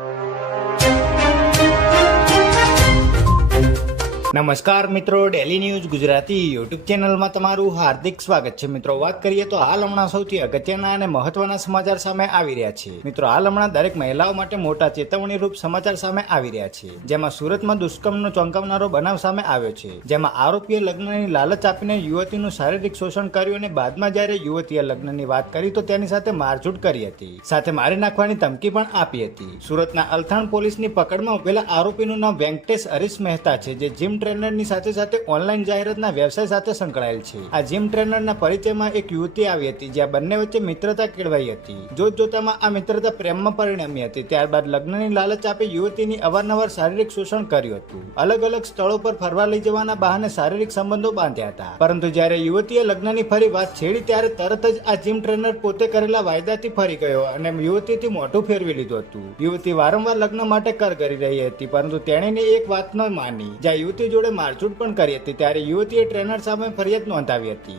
you. નમસ્કાર મિત્રો daily news Gujarati YouTube ચેનલમાં તમારું હાર્દિક સ્વાગત છે. મિત્રો, વાત કરીએ તો હાલ હમણાં સૌથી અગત્યના અને મહત્વના સમાચાર સામે આવી રહ્યા છે. મિત્રો, હાલ હમણાં દરેક મહિલાઓ માટે મોટા ચેતવણી રૂપ સમાચાર સામે આવી રહ્યા છે. જેમાં સુરતમાં દુષ્કર્મનો ચોંકાવનારો બનાવ સામે આવ્યો છે. જેમાં આરોપીએ લગ્નની લાલચ આપીને યુવતીનું શારીરિક શોષણ કર્યું અને બાદમાં જ્યારે યુવતીએ લગ્નની વાત કરી તો તેની સાથે મારઝૂડ કરી હતી. સાથે મારી નાખવાની ધમકી પણ આપી હતી. સુરતના અલથાણ પોલીસની પકડમાં ઉભેલા આરોપીનું નામ વેંકટેશ હરીશ મહેતા છે, જે જીમ ટ્રેનરની સાથે સાથે ઓનલાઈન જાહેરાતના વ્યવસાય સાથે સંકળાયેલ છે. આ જીમ ટ્રેનરના પરિચયમાં એક યુવતી આવી હતી, જ્યાં બંને વચ્ચે મિત્રતા કેળવાઈ હતી. જોત જોતામાં આ મિત્રતા પ્રેમમાં પરિણમી હતી, ત્યારબાદ લગ્નની લાલચ આપી યુવતીની અવારનવાર શારીરિક શોષણ કર્યું હતું. અલગ અલગ સ્થળો પર ફરવા લઈ જવાના બહાને શારીરિક સંબંધો બાંધ્યા હતા. પરંતુ જ્યારે યુવતીએ લગ્નની ફરી વાત છેડી, ત્યારે તરત જ આ જીમ ટ્રેનર પોતે કરેલા વાયદાથી ફરી ગયો અને યુવતીથી મોઢું ફેરવી લીધું હતું. યુવતી વારંવાર લગ્ન માટે કર કરી રહી હતી, પરંતુ તેણીને એક વાત ન માની. જ્યાં યુવતી જોડે મારઝૂડ પણ કરી હતી. ત્યારે યુવતીએ ટ્રેનર સામે ફરિયાદ નોંધાવી હતી.